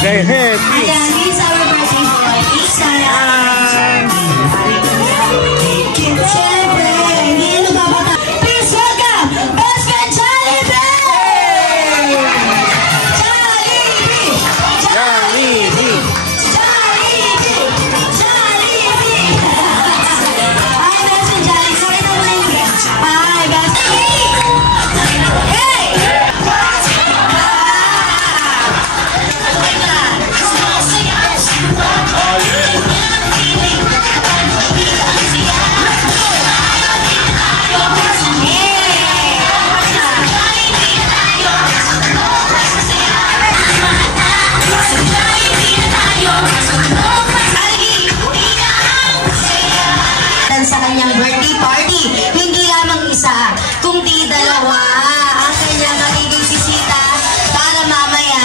Hey, hey, Ayan, this is our birthday boy. Siyempre, hindi na nagpapata. Please welcome, best friend Jollibee! Jollibee! Jollibee! Jollibee! Jollibee! Hi, best friend Jollibee. Sorry na muna yung guest. Hi, best friend. Hey! Sa kanyang birthday party, hindi lamang isa, kundi dalawa ang kanyang magiging bisita para mamaya.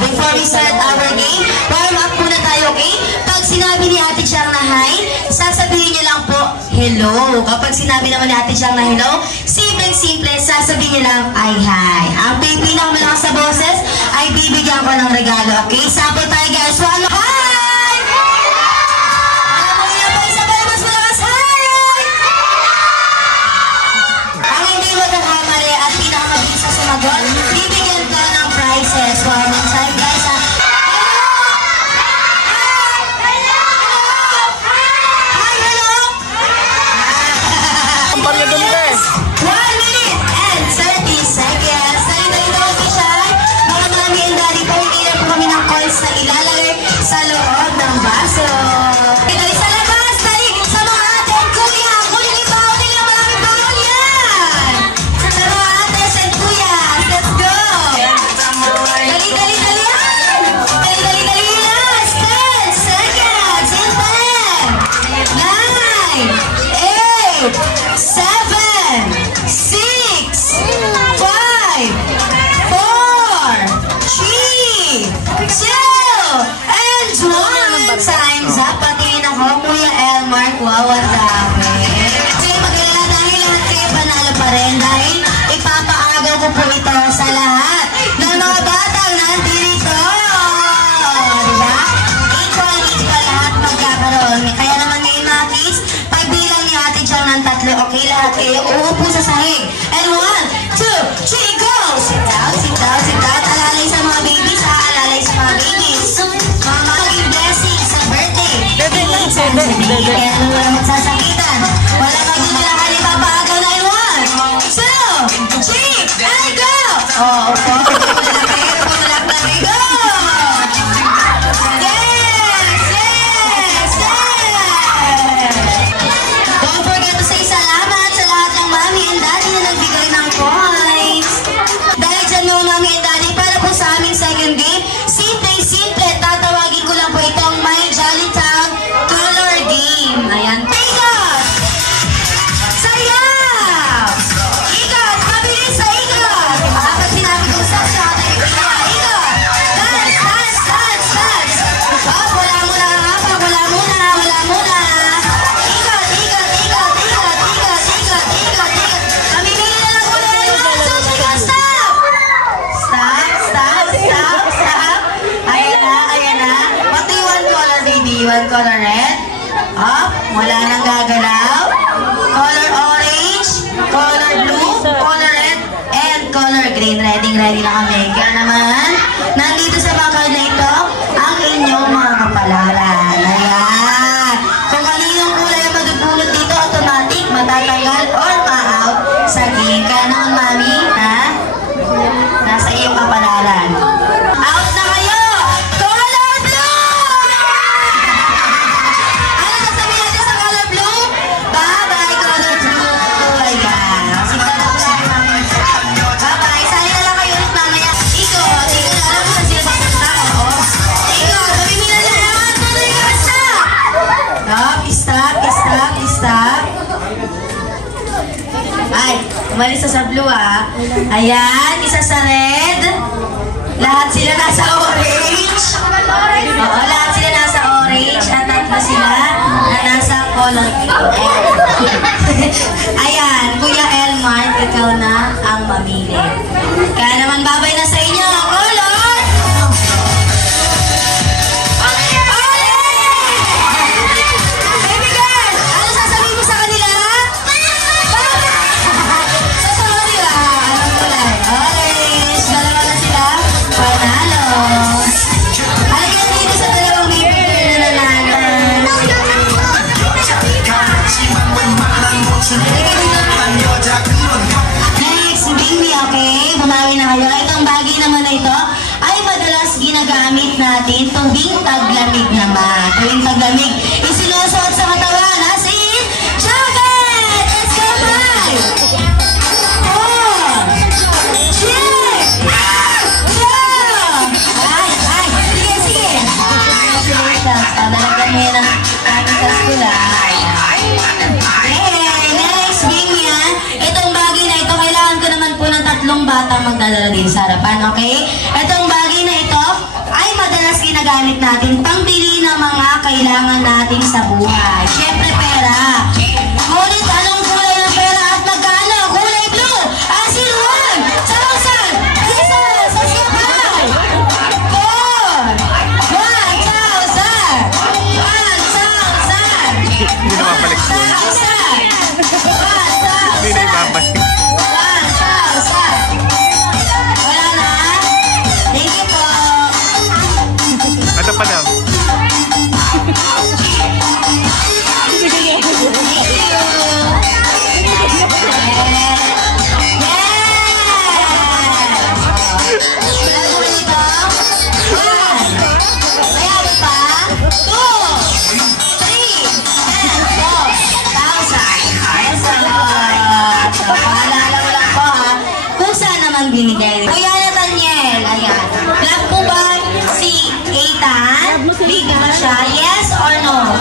Before we start our game, warm up muna tayo, okay? Pag sinabi ni Ate Chang na hi, sasabihin niyo lang po, hello. Kapag sinabi naman ni Ate Chang na hello, simple, sasabihin niyo lang, ay hi. Ang pinakamalakas sa boses ay bibigyan ko ng regalo, okay? Sample tayo guys, one, hi! Bibigyan ka ng prizes. One more time, guys. Hello! 1 minute and 30 seconds. Dali-dali daw ko siya. Mga mami and daddy po, hindi na po kami ng coins na ilalagay sa loob ng baso. Dali sa labas, dali sa mga ate and kuya. Kunin yung bawal nila, maraming bawal yan. Sa mga ate and kuya, let's go. Dali-dali yan. Dali-dali last. 10 seconds. And 10, 9, 8, 7, 6, 5, 4, 3, 2, and 1. Time's up. Patingin ako, Kuya Elmark. Wow, ang dami. Kasi mag-alala dahil lahat kayo panalo pa rin dahil ipapaagaw ko po ito sa lahat ng mga batang nandito. Diba? Equal lahat magkakaroon. Kaya naman ngayon mga kids, pagbilang ni Ate Chang ng 3, okay lahat kayo uupo sa sahig. And 1, 2, 3, go! Sit down, sit down, sit down. Alalay sa mga babies, alalay sa mga babies. Mga maging blessings sa birthday. Kaya nung walang magsasakitan. Wala magdudulakan, ipapaagaw na 1, 2, 3, and go! Oh, go! Don't forget to say salamat sa lahat ng mami and daddy na nagbigay ng coins. Dahil dyan mo mami and daddy, para po sa aming second game, simple, tatawagin ko lang po itong My Jolly Tang Color Game. Ayan. Ikot! Sayaw! Ikot! Mabilis sa ikot! Kapag sinabi kong stop siya, ikot! Dance! Oh, wala muna ang hapa, wala muna. Ikot. Mamimili na lang muna yung 1, 2, 3, stop! Stop. Ayan na. Pati one color, baby. One color red. Up. Wala nang gagalaw. Color orange. Color blue. Color red. And color green. Ready na kami. Kaya naman, nandito sa bakal na ito, ang inyong mga kapalaran. Ayan. Kung kaninong kulay ang madudulot dito, automatic, matatanggal or ma-out sa game. Kaya naman, mami, nasa iyong kapalaran. Out na kayo! Color blue! Ano sasabihin natin sa color blue? Bye-bye, color blue! Ayan. Bye-bye. Sali na lang kayo ulit mamaya. Ikot. Alam mo na sila sa tao. Ikot. Mamimila na naman. Tuloy ka sa! Stop. Ay, umalis sa blue Ayan, isa sa red. Lahat sila nasa orange. Oo, lahat sila nasa orange. At 3 sila na nasa color. Ayan, Kuya Elmark, ikaw na ang mamili. Kaya naman babay na sa inyo ang color. ginagamit natin tuwing taglamig naman. Tuwing taglamig, isinusuot sa katawan, as in, jacket! Let's go, 5, 4, 3, 2, sige. Padalagan mo yan ang ating kaskula. Next, bring mo yan. Itong bagay na ito, kailangan ko naman po ng 3 bata magdadala din sa harapan, okay? Itong bagay na ito ay madalas ginagamit natin pambili ng mga kailangan natin sa buhay. Siyempre, pera. Ngunit anong kulay ng pera at magkano? Kulay blue. As in 1,000 pesos. Sa siyapay. 1,000. Hindi na mabalik po. 1,000. Hindi na ibabalik. 1,000. Wala na? Thank you po. Ano pa daw? Binigay. Kuya Nathaniel, ayan. Love po ba si Ethan? Big ba siya? Yes or no?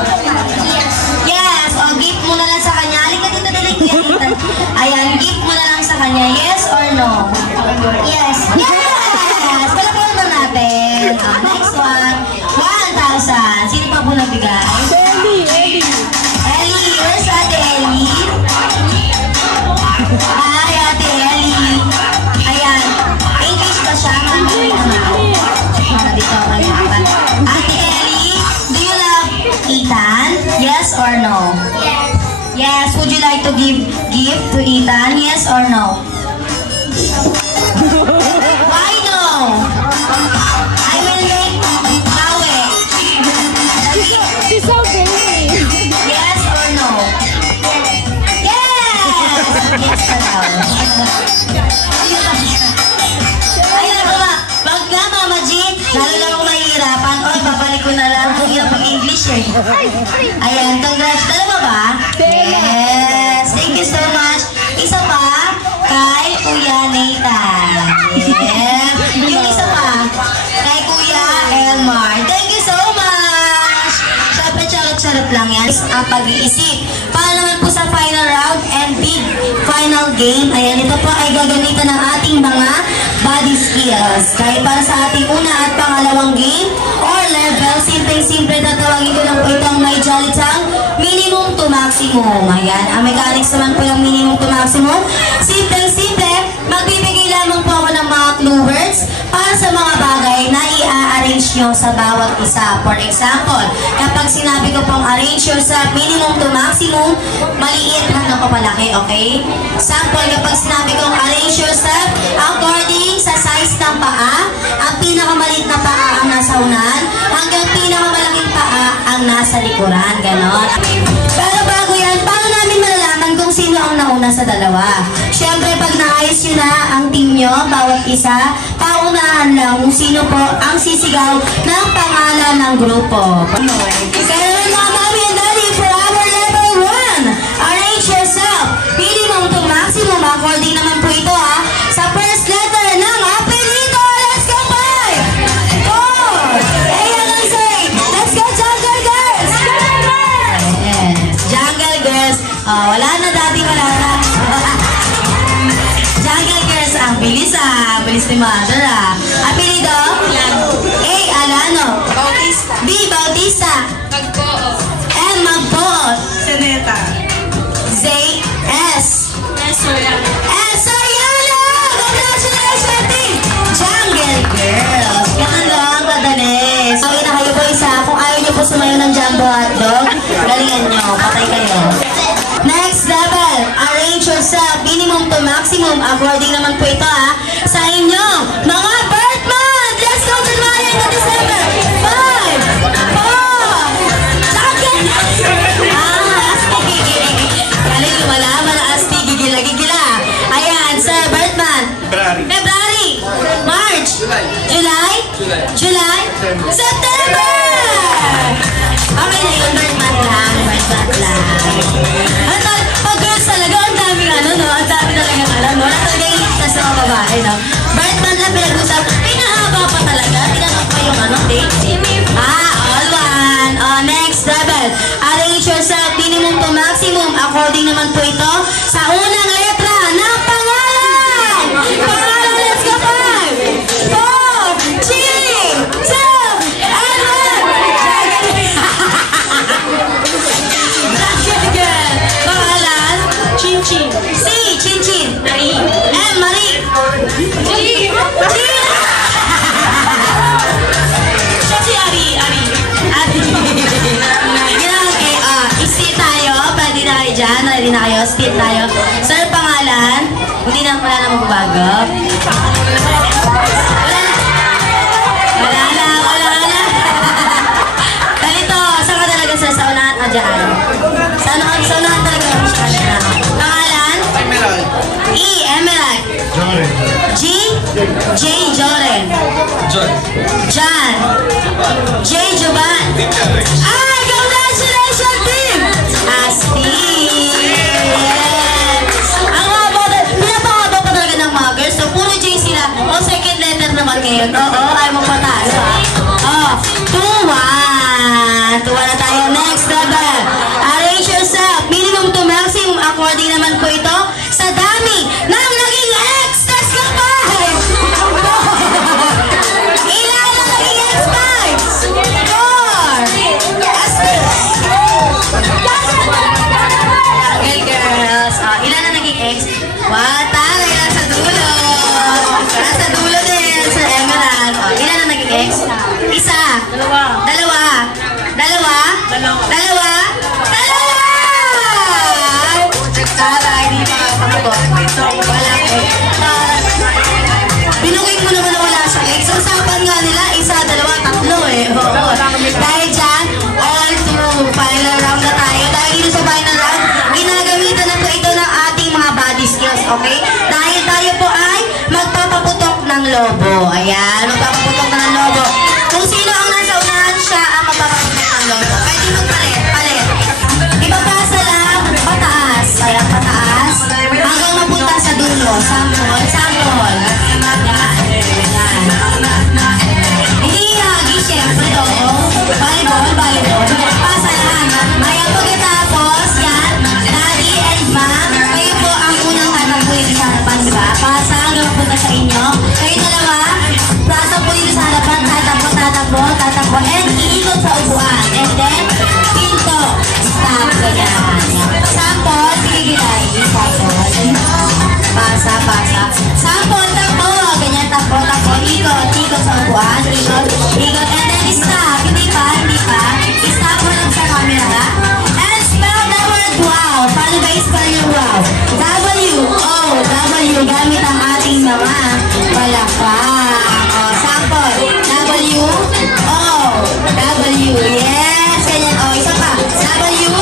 Yes. O, gift mo na lang sa kanya. Halika dito, Ethan. Ayan, gift mo na lang sa kanya. Yes or no? Yes. Yes! Palapalan na natin. Next one. 1,000. Sino pa po nabigay? Ellie. Where's Ate Ellie? Hi, Ate Ellie. Ayan. English pa siya. Para dito kayo. Ate Ellie, do you love Ethan? Yes or no? Yes. Yes. Would you like to give gift to Ethan? Yes or no? Why no? I will make Maui. She's so pretty. Yes or no? Yes! Yes ka daw. Ayun ba? Wag nga, Mama G. Lalo lang akong mahihirapan. O, babalik ko na lang. Kung hirap mag-English eh. Ayan, congrats. Dalawa ba? Yes. Thank you so much. Isa pa, kay Kuya Nathan. Yeah. Yung isa pa, kay Kuya Elmar. Thank you so much. Siyempre, charot-charot lang yan. Ang pag-iisip. Paano naman po sa final round and big final game? Ayan, ito po ay gagamitan ng ating mga body skills. Kahit para sa ating una at pangalawang game or level, simple-simple na tawagin ko lang po itong may jolitang minimum to maximum. Ayan, ang mechanics naman po yung minimum to maximum. Simple-simple, magbibigay lamang po ako ng mga clue words para sa mga bagay na i-arrange nyo sa bawat isa. For example, kapag sinabi ko pong arrange yourself minimum to maximum, maliit hanggang kapalaki, okay? Sample, kapag sinabi kong arrange yourself according sa size ng paa, ang pinakamaliit na paa ang nasa unahan, hanggang pinakamalaking paa ang nasa likuran, ganon. Pero bago yan, paano namin malalaman kung sino ang nauna sa dalawa? Siyempre, pag naayos nyo na ang team nyo, bawat isa, paunahan lang kung sino po ang sisigaw ng pangalan ng grupo. Kaya naman mga mami and daddy, for our level 1, arrange yourself, minimum to maximum, according naman po ito ha, sa first letter ng apelyido. Let's go, 5, 4, ayan ang say, let's go, Jungle Girls! Yes, Jungle Girls, wala na dati, wala na. Jungle Girls, ang bilis bilis ni Mother Apelido? A. Alano. B. Bautista. M. Magboot. Seneta. Z. S. Soriano. S. Soriano! Congratulations, team! Jungle Girls. Ganun lang, kadali. So, na kayo po isa. Kung ayaw niyo po sumayo ng Jumbo Hotdog, galingan nyo. Patay kayo. Next level, arrange yourself, minimum to maximum, according naman po ito sa inyo, mga birth month! Let's go January to December! 5, 4, sakit! Astig! Galing malaman, astig, gigila. Ayan, sir, birth month. February. March. July. September! Okay na yun, birth month lang. Pag girls talaga, ang daming ano, no? Ang dami talagang alam, no? Natagay na sa mga babae, no? Birth month lang pinag-usap. Pinahaba pa talaga. Tinanong pa yung ano, date. All one. Next level. Arrange yourself, minimum to maximum. According naman po ito sa unang letra ng pangalan. Pangalan, let's go 5, 4, 3, 2, and 1. Pangalan? Chin-chin. C. Chin-chin. Marie. M. Marie. G. Siya si Ari. Ari. Isip tayo. Pwede na kayo dyan. Ready na kayo. Spit tayo. Sir, pangalan. Hindi na wala na magbabago. Wala na. Ganito. Saan ka talaga sir? Sa unahan ka dyan. Sa unahan talaga. Pangalan? Emerald. E. Emerald. Joren. G. J. Joren. John. John. J. Jovan. Ay, congratulations, team! Asti! Ang haba, pinapahaba pa talaga ng mga girls. So, puro J sila. O, second letter naman ngayon. Oo, ay mo pataas. Tuwa na tayo. Next level. Arrange yourself. Minimum to maximum. According naman po ito sa dami ng naging ex. Let's go, 5! Ilan na naging ex, 5? 4! Girls. Ilan na naging ex? Tara, ilan sa dulo. Nasa dulo din, Sir Emerald. Ilan na naging ex? Isa. Dalawa. Tara, hindi makakatakot. Wala ex. Binukit mo naman na wala siya ex. Usapan nga nila, isa, dalawa, tatlo eh. Oo. Dahil dyan, all through final round na tayo. Dahil dito sa final round, ginagamitan na po ito ng ating mga body skills, okay? Dahil tayo po ay magpapaputok ng lobo. Ayan, magpapaputok ng lobo. Kung sino ang nasa unahan, siya ang magpapaputok ng lobo. Pwede magpalit. Ipapasa lang, pataas. Ayan, pataas. Hanggang mapunta sa dulo. Sample. Hindi hagi, syempre, oo. Volleyball. Pasa lang. Ayan, pagkatapos, yan. Daddy and mom, kayo po ang unang tatakbuhin sa harapan, diba? Pasa hanggang mapunta sa inyo. Kayo dalawa, pasa po dito sa harapan. Tatakbo. And iikot sa upuan. And then, pinto. Stop. Ganyan. Sample. Sige, guys. Pasa. Sample. Takbo. Ganyan. Takbo. Ikot sa upuan. Ikot. And then, stop. Hindi pa. Stop mo lang sa camera. And spell the word wow. Paano ba i-spell yung wow? W. Gamit ang ating mga palakpak. Sample. W. Yes. Ganyan. Isa pa. W.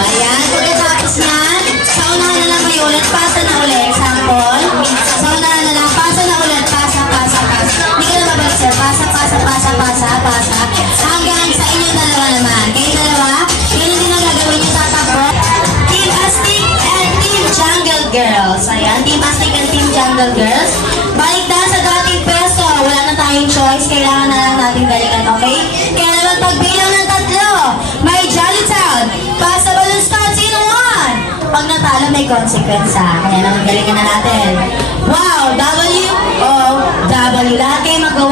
Ayan. Pagkatapos yan, sa unahan na lang kayo ulit. Pasa na ulit. Sample. Sa unahan na lang. Pasa na ulit. Pasa. Hindi ka na mabalik, sir. Pasa. Hanggang sa inyong dalawa naman. Kayo dalawa, yun din ang gagawin nyo sa takbo. Team Astig and Team Jungle Girls. Ayan. Team Astig and Team Jungle Girls. Balik na sa dating pwesto. Wala na tayong choice. Kailangan na lang natin balikan, okay? Kaya naman pagbilang ng 3, may Jolly Town. Pass the balloon starts in 1. Pag natalo, may consequence ha. Kaya naman balikan na natin. Wow! W. Lahat kayo magawa.